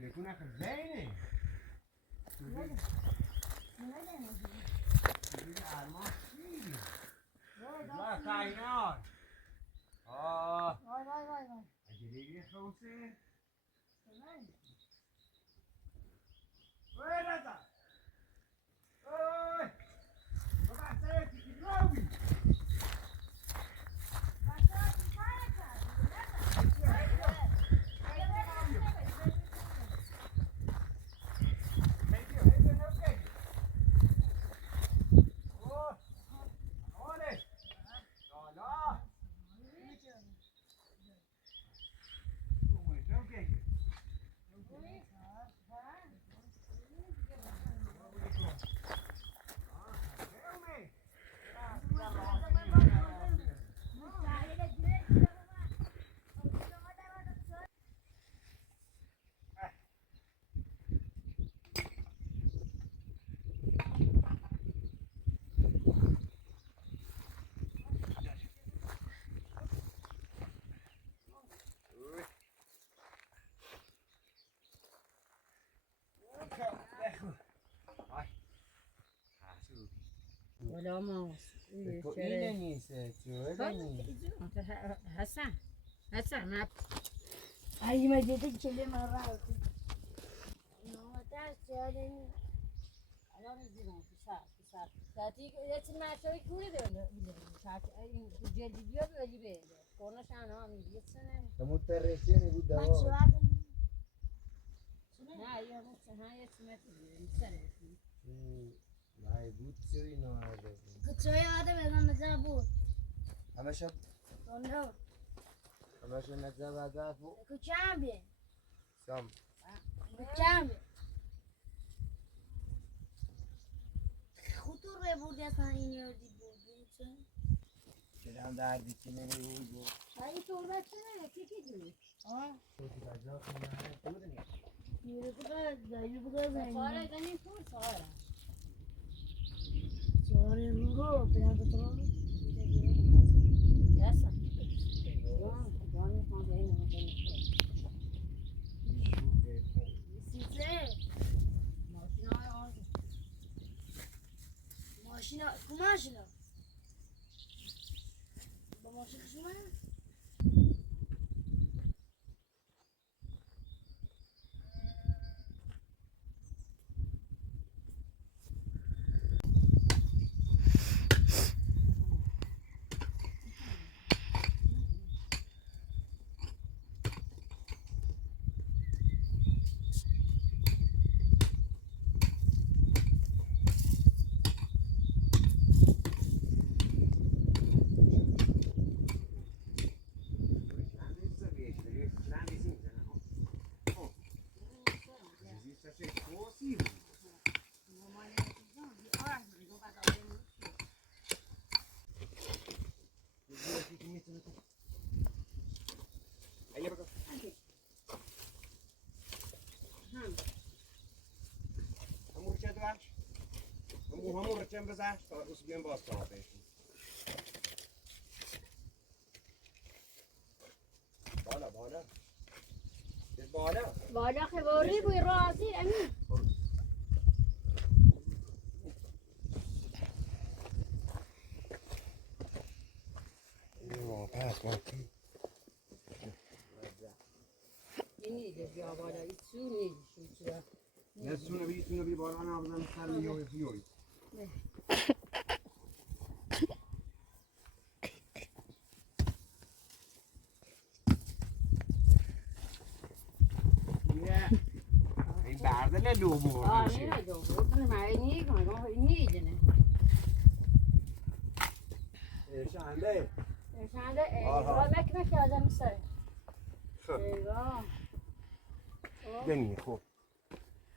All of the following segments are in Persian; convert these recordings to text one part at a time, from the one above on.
کنه که زینه ارمان چی؟ لا کائنات وای وای وای وای اگه دیگه خوصه وای رضا اوی بابا سرکی که روی ولا ماوس اینه نیسته چوه نیست حسن ما هاي ما جيتك كل مرة ما تعرف الان زیرم فساد ساعتی یه ماشوی کوری داره ساعت این جلدی بیا بودی به کنش آنها میگه سنه مترسینی بود دوا نه یا مثلا یه چیزی میسره نه بود چی نهاده کجای آدم از نظر بود همش دنیا همش نظر بعد بود کجام بی سام کجام خطور بود اصلا این یادی بود چرا دردی که نمی‌بود ای تو بچه کی کی آه تو کجا خونه بود نه میره بگذار ساره دنی تو ساره رو پیام تو یاسا جان خان این سیزه ماشینا کماشینا با ماشین شما همون رچم بذار تا اس بیام باز کنم بالا خبری بوی رازی امین اینی بیا بالا این سونی شو نه سونو بی بالا نبودم سر میوی این برده نه دو بور نه دو بور معنی نه شنده مکنه که آدم سره ایوه دنی خوب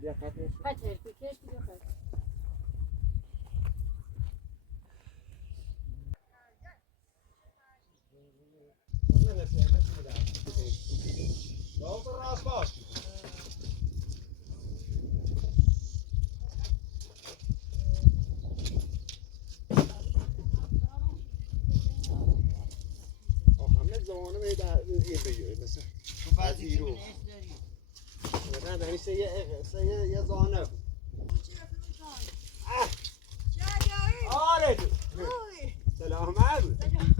بیا خطش کش بیا خط راست باش همه زمانه این بگیره مثلا تو بعضی رو نه دانیشه یه زانه آره سلام علیکم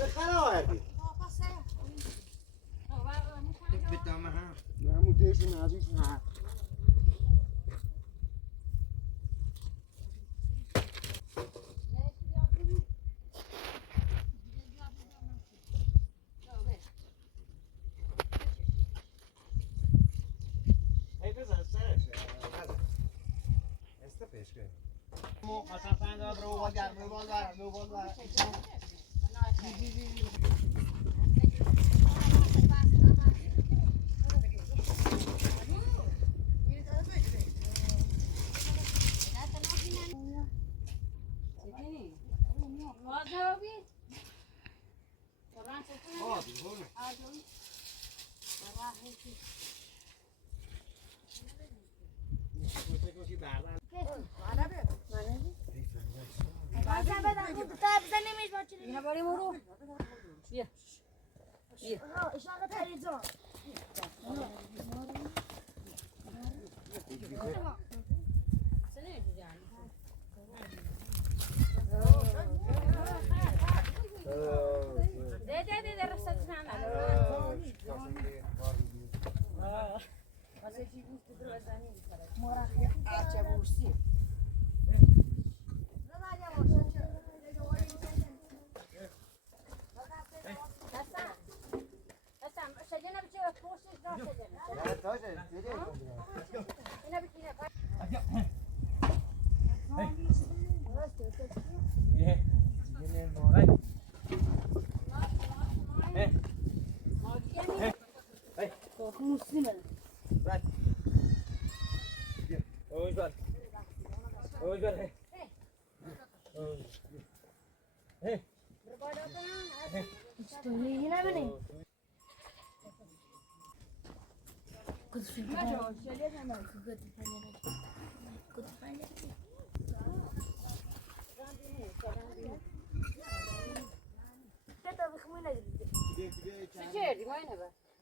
بخرا آردی بدامه ها نمودهشون عزیز ها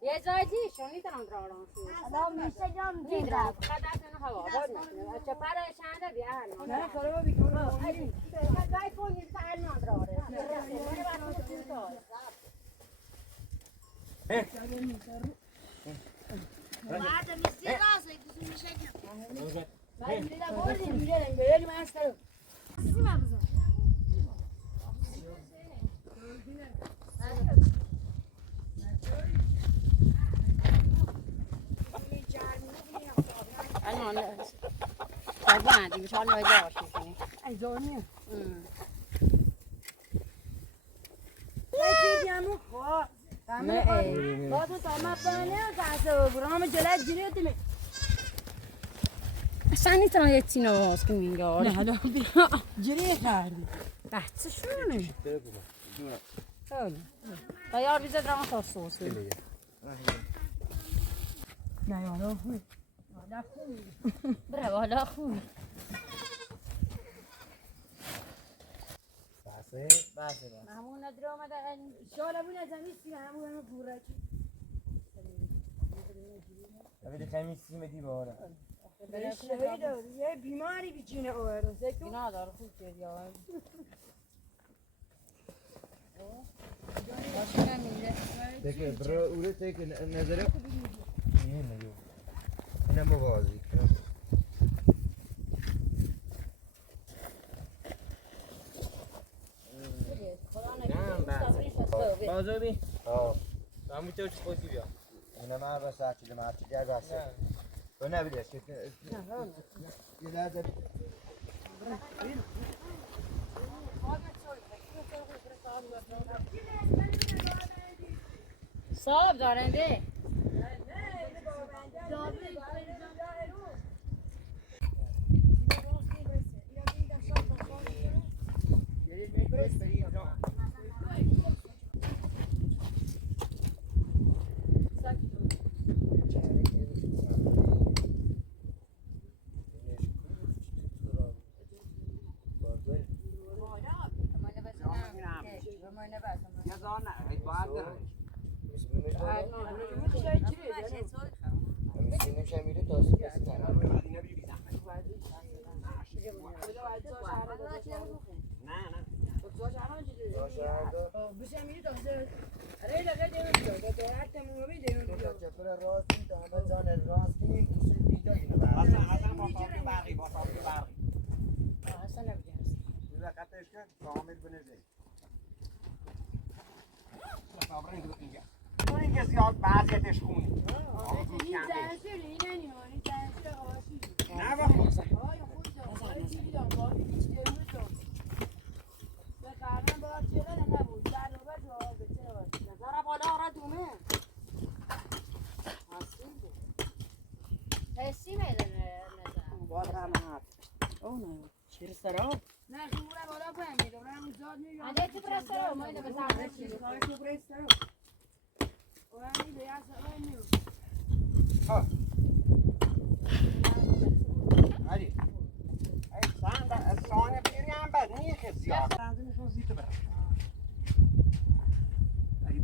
یه جایی شونی ترام درارم شو. الان میشه جام دیدم. خداش نه هوا داد نه. چه پرش شنده بیان. نه کارو بیکنم. علی. جای فونی تر نه دراره. بعد میسی راسه کسی میشه که. بعد میلا بردی میره نگیری من استرو. سیما بزن. Bạn thì cho nơi giỏ thì anh rồi nhỉ. Đây chị đi nó khó. Mẹ có tôi tao mà bạn ấy cả giờ bữa mà chơi lại gì thì mẹ. Sani tao hết xin nó cái mình gọi. Này đó bị chơi lại. Bác chứ shune. Tayar bize drama sosu. Ne ya ne huy. Bravo, da خوب. بسه. همون نداره آمده شالمون از زمیستی همون پورا چی. اولی خیلی سیمتی باره. یه بیماری بیچینه آورده. اینا داره خوب کردی. ماشین میره. تکه برو اوره تکه نظره نه نگو. اینم موازی. بازوبی. آه. همون تو چی خودی بیا. اینا ما بس اچیل ما اچیل جای بس. تو نبیدی که. یه لحظه. صاحب دارنده. يزان هاي بعد نمیشه میره تا سپسی این زیاد بعضیتش خونی نه با علی ای سان بیری هم بد نیخه زیاد رنزمشون زیت برم علی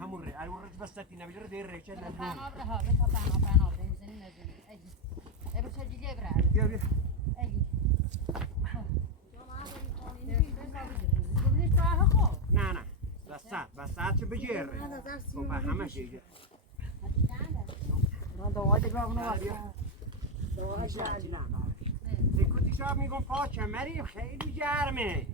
همون ری علی ورج بس تاتی نبیل رو دیر ریچه ندون بیا بیا نه نه بس ساعت چه بجیر خب همه شیجه کتی شاب میگم پاچه مریم خیلی گرمه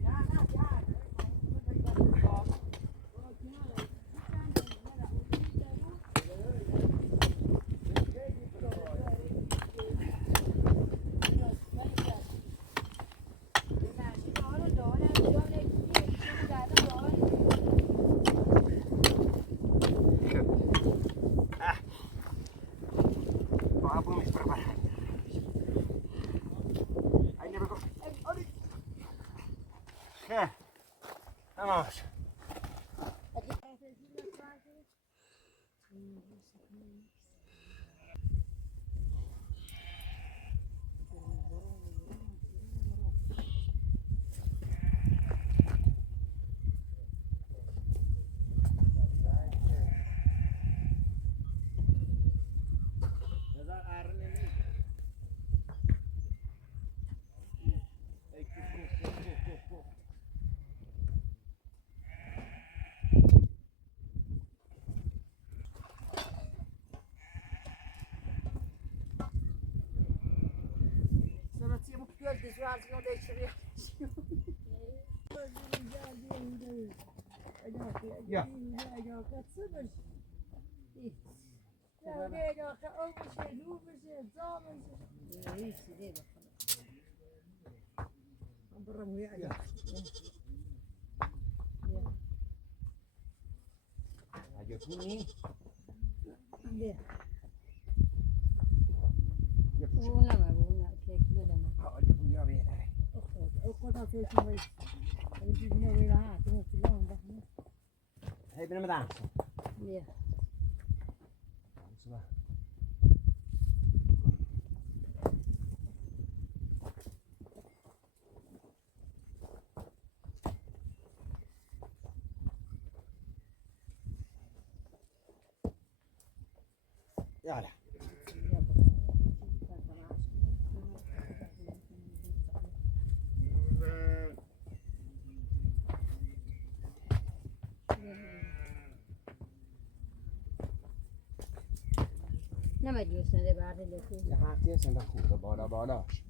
Vamos. Ja. Aja kuning. Hej, ben med dans. Ja. Yala. نمی‌دونستم ده بعد لکی. یه هفته سنده خوبه بالاش.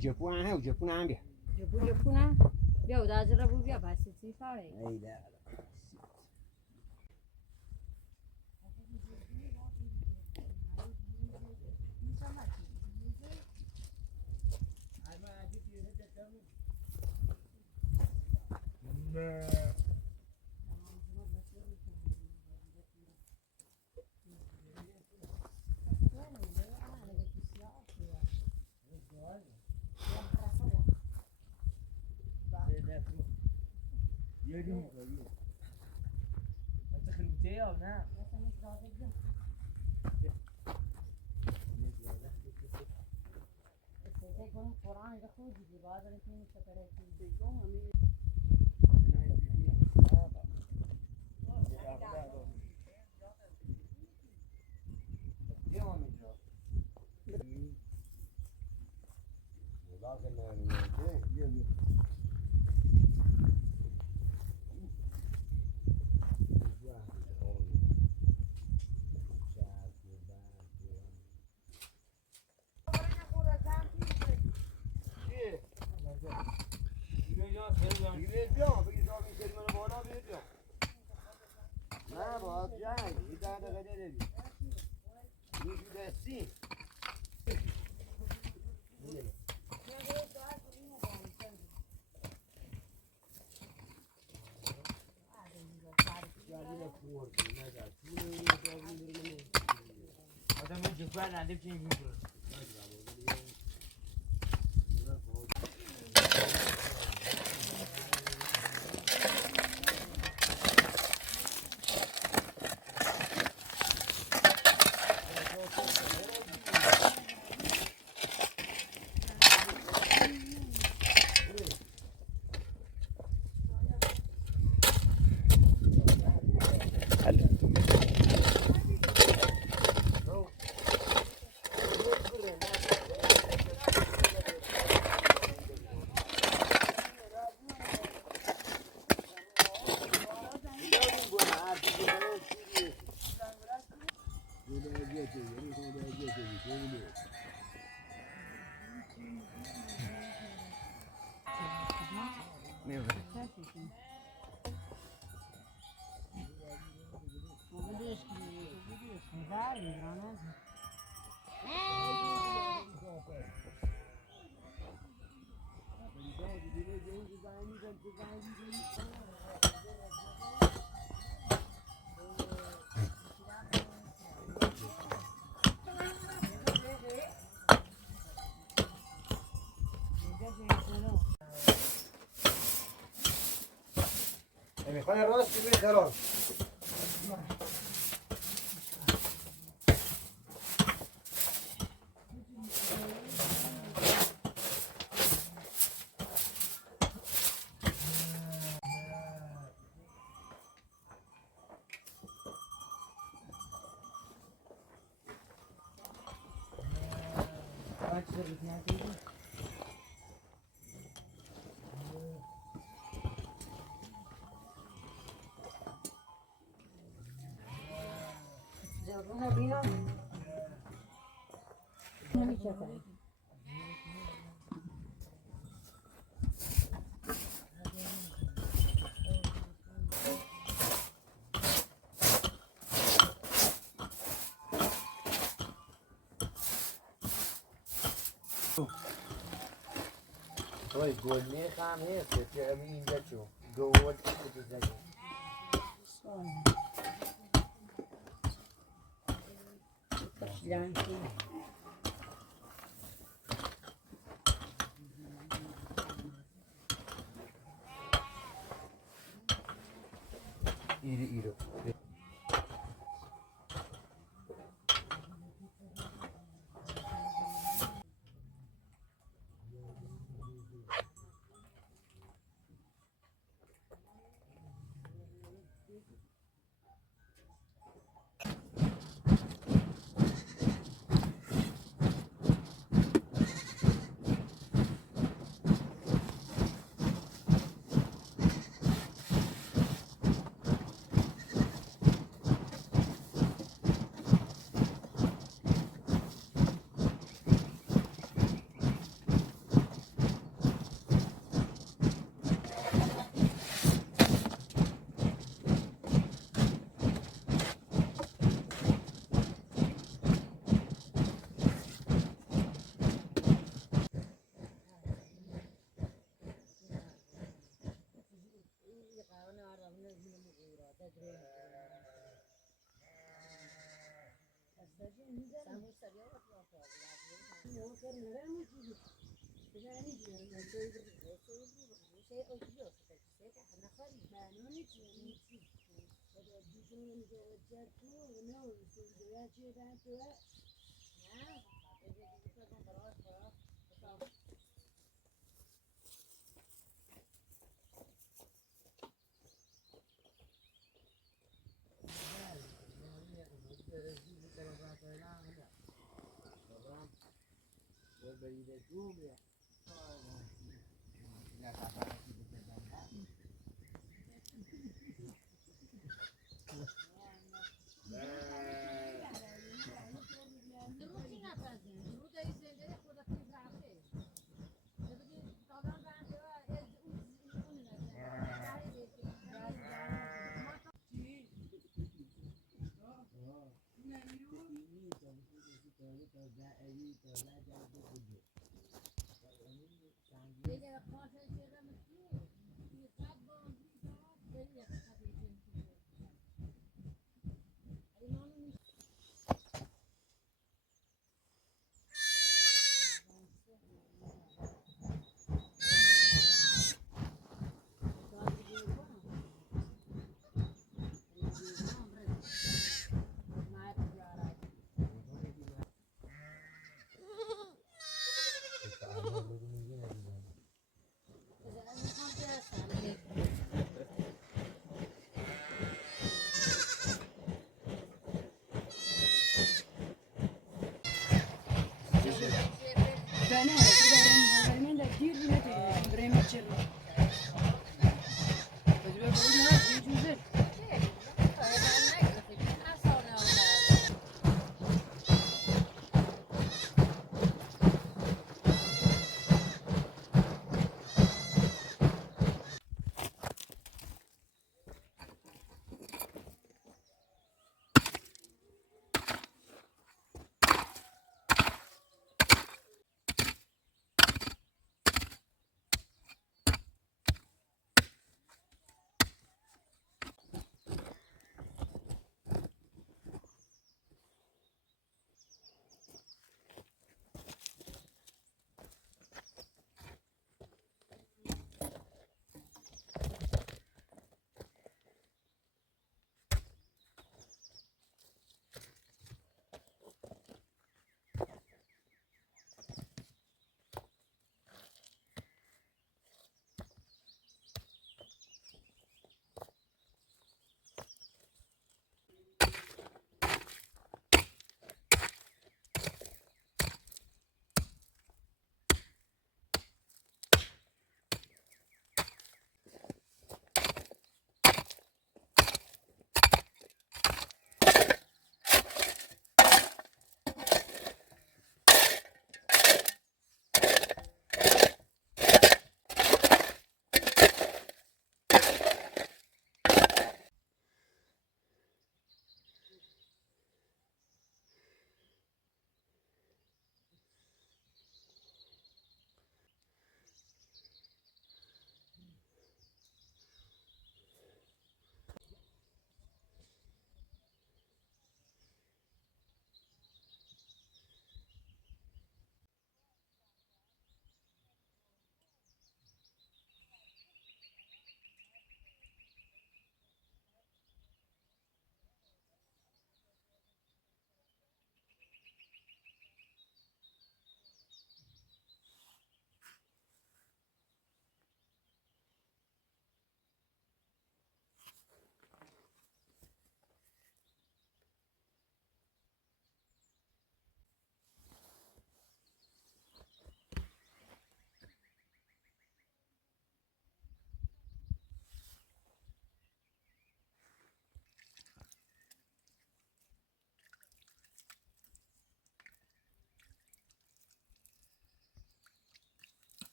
جپون هم جپون هم بیا. جپونه؟ بیا و دازره بود بیا پس چی کاره؟ ایده. يريهم غيره انت خلوتيه او نه قرآن ده خود دی بعد از این سفره کی آدم جفت نده چی میکنه میخوای راست ببین دران وای گلی خام هست که امی اینجا چو گل چی زدی ایرو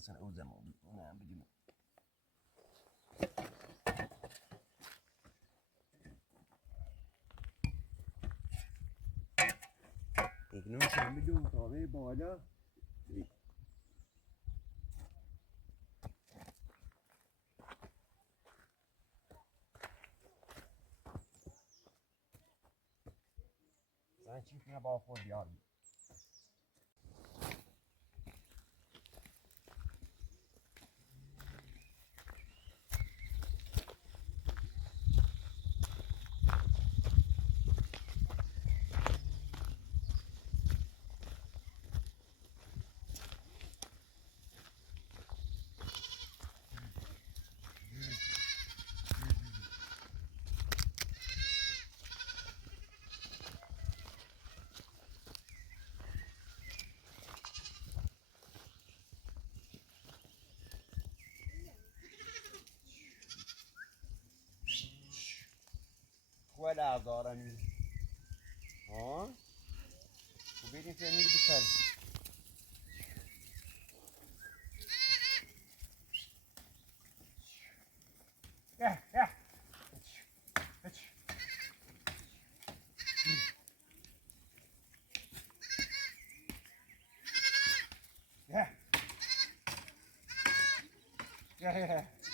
sana o zaman ona bugün. İknum sen bir dum tabi bağla. Sen çiftine bağ koy ya. ولا ضارني ها وبيني ثاني بسال يا يا يا يا